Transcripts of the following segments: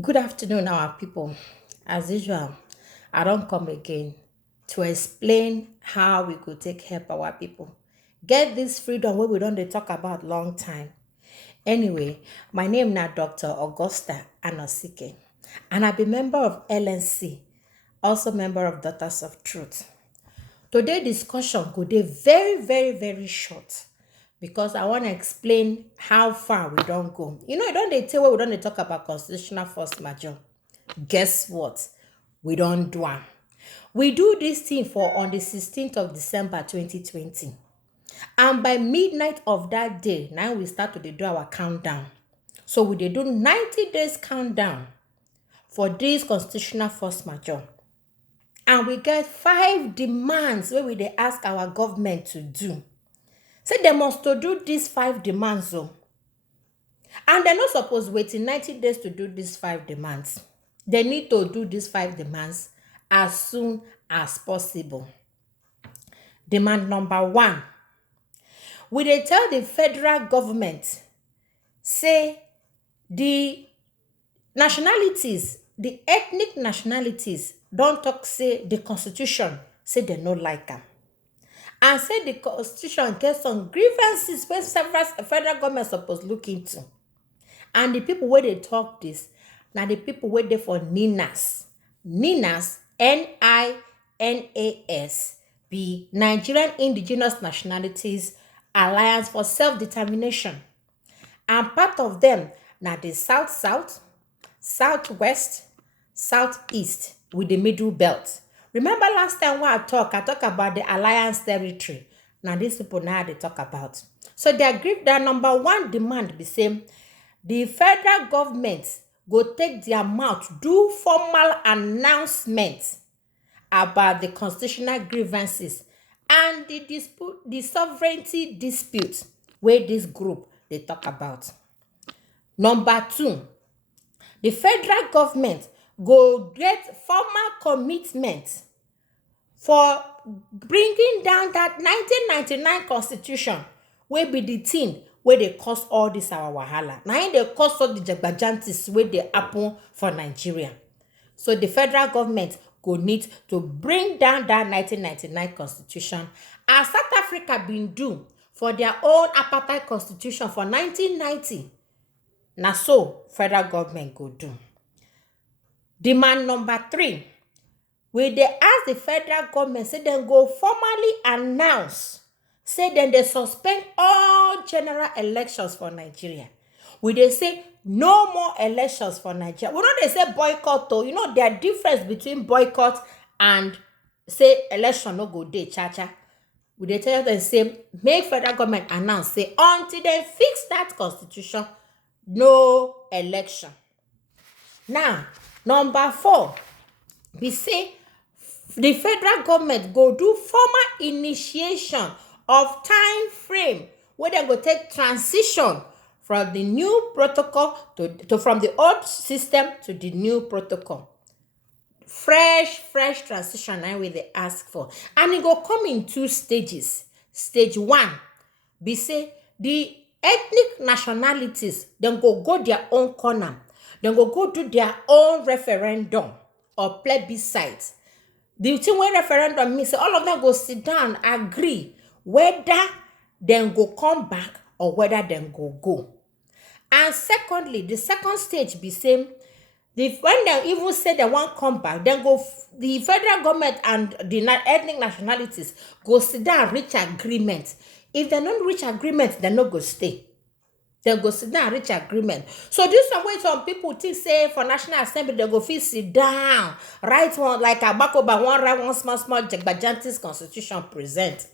Good afternoon, our people. As usual, I don't come again to explain how we could take help our people. Get this freedom where we don't dey talk about long time. Anyway, my name na Dr. Augusta Anosike, and I be member of LNC, also member of Daughters of Truth. Today discussion go dey very short because I want to explain how far we don't go. You don't dey tell where we don't dey talk about constitutional force majeure. Guess what? We don't do am. We do this thing for on the 16th of December 2020. And by midnight of that day, now we start to dey do our countdown. So we dey do 90 days countdown for this constitutional force majeure. And we get 5 demands where we dey ask our government to do. Say they must to do these 5 demands. And they're not supposed wait till 90 days to do these 5 demands. They need to do these 5 demands as soon as possible. Demand number 1. We dey tell the federal government, say the nationalities, the ethnic nationalities, don't talk say the constitution, say they no like am. And say the constitution get some grievances where several federal government supposed look into. And the people where they talk this, now the people where they for NINAS. NINAS, NINAS, be Nigerian Indigenous Nationalities Alliance for Self-Determination. And part of them, now the South-South, Southwest, Southeast with the middle belt. Remember last time when I talk about the Alliance territory. Now these people now they talk about. So their number 1 demand be same. The federal government go take their mouth, do formal announcements about the constitutional grievances and the sovereignty dispute where this group they talk about. Number 2, the federal government go get formal commitment for bringing down that 1999 constitution wey be the thing where they cause all this our wahala. Now they cause all the jagbajantis where they happen for Nigeria. So the federal government go need to bring down that 1999 constitution as South Africa been do for their own apartheid constitution for 1990. Now so federal government go do. Demand number 3. We dey ask the federal government say dem go formally announce say dem dey suspend all general elections for Nigeria. We dey say no more elections for Nigeria. We no dey say boycott o. There are difference between boycott and say election no go dey cha-cha. We dey tell them say make federal government announce say until dem fix that constitution, no election. Now, number 4, we say the federal government go do formal initiation of time frame where they go take transition from the new protocol from the old system to the new protocol. Fresh transition na wey they ask for. And it go come in 2 stages. Stage 1 be say the ethnic nationalities dem go their own corner. Dem go do their own referendum or plebiscite. The thing wey referendum means say all of them go sit down, agree whether dem go come back or whether dem go. And secondly, the second stage be same. When they even say they won't come back, then the federal government and the ethnic nationalities go sit down, reach agreement. If they don't reach agreement, they no go stay. They go sit down, reach agreement. So this one way some people think say for National Assembly they go fit sit down, write one like Abakoba one write one small Jagbajantis constitution present.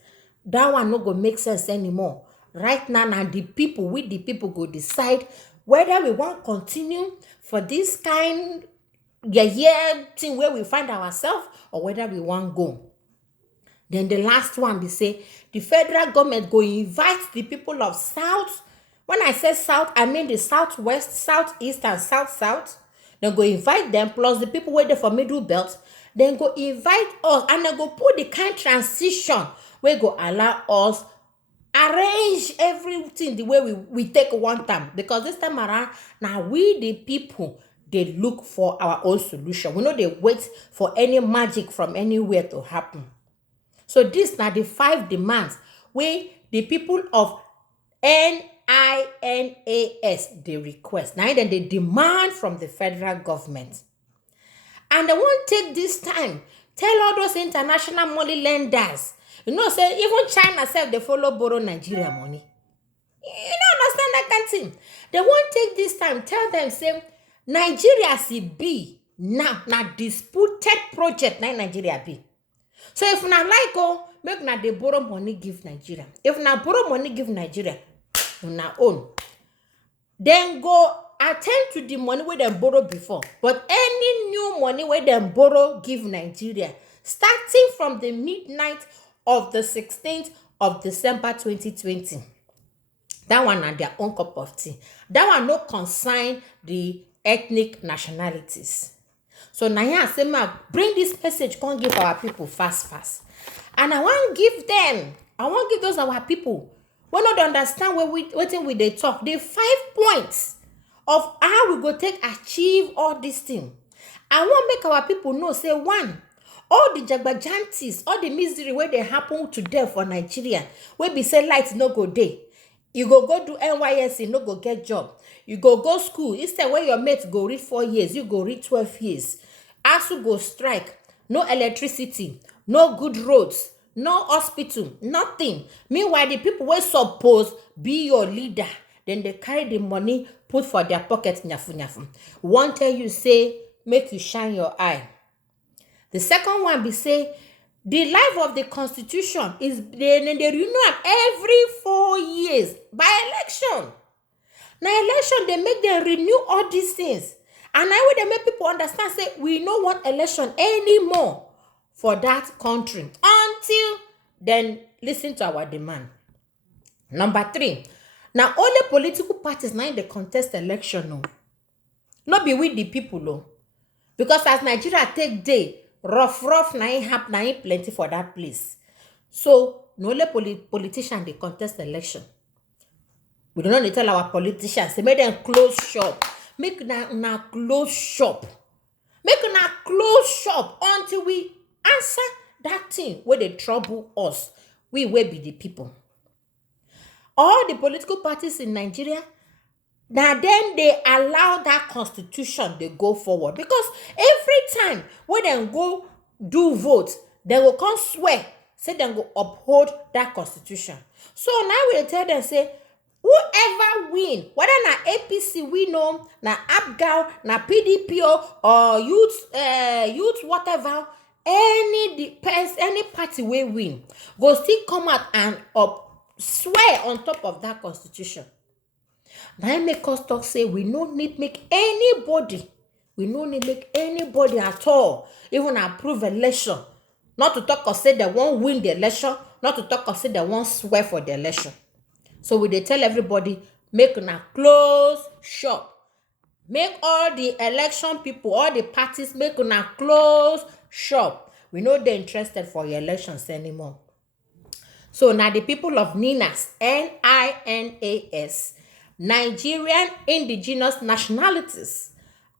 That one no go make sense anymore. Right now, the people go decide whether we want continue for this kind year thing where we find ourselves or whether we want go. Then the last one be say the federal government go invite the people of South. When I say South, I mean the Southwest, Southeast, and South. They go invite them plus the people where they for middle belt. Then go invite us and they go put the kind transition where go allow us arrange everything the way we take one time, because this time around now we the people they look for our own solution. We know they wait for any magic from anywhere to happen. So these are the 5 demands where the people of NINAS they request. Now then they demand from the federal government. And they won't take this time. Tell all those international money lenders. Say even China self they follow borrow Nigeria money. You don't understand that kind of thing. They won't take this time. Tell them, say, Nigeria be now disputed project na Nigeria be. So if na like make na they borrow money give Nigeria. If na borrow money give Nigeria, na own. Then go attend to the money where they borrow before. But any new money where they borrow give Nigeria, starting from the midnight of the 16th of December 2020. That one are their own cup of tea. That one no concern the ethnic nationalities. So now I say, bring this message, come give our people fast. And I want give those our people we not understand what they talk. The 5 points of how we go take achieve all these things. I want make our people know, say, 1, all the jagbajantis, all the misery where they happen to them for Nigeria, where be say light no go day. You go do NYSC, no go get job. You go school. Instead, where your mates go read 4 years, you go read 12 years. ASU go strike. No electricity. No good roads. No hospital. Nothing. Meanwhile, the people were supposed be your leader. Then they carry the money, put for their pocket. Nyafu. One tell you, say, make you shine your eye. The second one be say, the life of the constitution is they renew every 4 years by election. Now election, they make them renew all these things. And now they make people understand, say, we don't want election anymore for that country. Until then, listen to our demand. Number 3. Now only political parties now in the contest election. No. Not be with the people. No. Because as Nigeria take day, rough na happen plenty for that place. So no only politician they contest election. We don't need to tell our politicians, say make them close shop. Make na close shop. Make na close shop until we answer that thing where they trouble us. We will be the people. All the political parties in Nigeria, now then they allow that constitution they go forward. Because every time when they go do vote, they will come swear, say they will uphold that constitution. So now we tell them, say, whoever win, whether na APC win or na APGAO, na PDP or youth whatever, any party will win, go still come out and swear on top of that constitution. Now make us talk, say we no need make anybody at all even approve election. Not to talk or say they won't win the election, not to talk or say they won't swear for the election. So we they tell everybody, make una close shop. Make all the election people, all the parties, make una close shop. We know they're interested for your elections anymore. So now the people of NINAS, NINAS, Nigerian Indigenous Nationalities,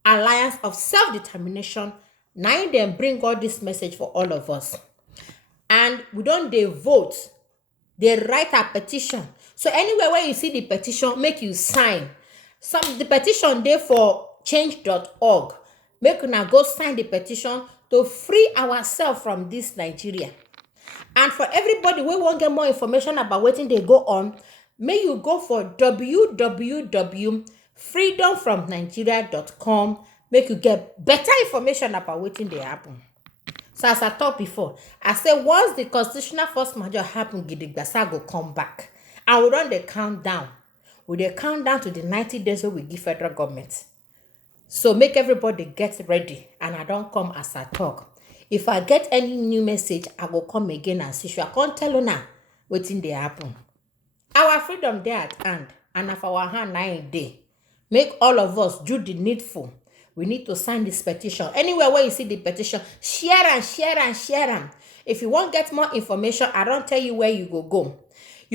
Alliance of Self-Determination, now them bring all this message for all of us. And we don't they vote, they write a petition. So anywhere where you see the petition, make you sign. The petition there for change.org. Make you now go sign the petition to free ourselves from this Nigeria. And for everybody who won't get more information about what they go on, may you go for www.freedomfromnigeria.com. Make you get better information about what they happen. So as I talked before, I said once the constitutional force majeure happen, Gidigbasa go come back. And we run the countdown. We the countdown to the 90 days where we give federal government. So make everybody get ready. And I don't come as I talk. If I get any new message, I will come again and see you. I can't tell you now what in they happen. Our freedom there at hand. And if our hand 9 day. Make all of us do the needful. We need to sign this petition. Anywhere where you see the petition, share and share and share them. If you want to get more information, I don't tell you where you go.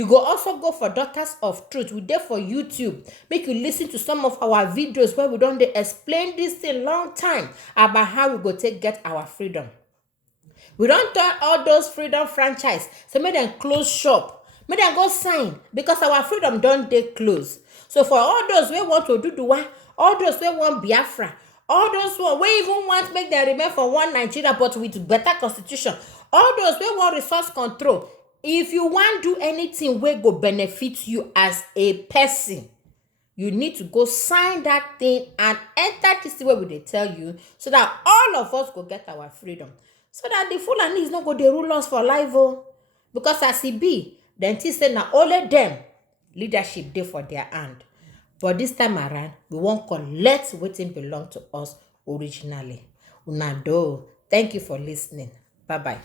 You go also go for Daughters of Truth. We there for YouTube. Make you listen to some of our videos where we don't dey explain this thing long time about how we go take get our freedom. We don't tell all those freedom franchise. So make them close shop. Make them go sign because our freedom don't dey close. So for all those wey want to do the one, all those wey want Biafra, all those wey even want make them remain for one Nigeria but with better constitution, all those wey want resource control, if you want do anything wey go benefit you as a person, you need to go sign that thing and enter this thing wey we dey tell you so that all of us go get our freedom. So that the Fulani is not go dey rule us for life oh. Because as e be, dem think say na only them leadership dey for their hand. But this time around, we wan collect wetin belong to us originally. Una do. Thank you for listening. Bye bye.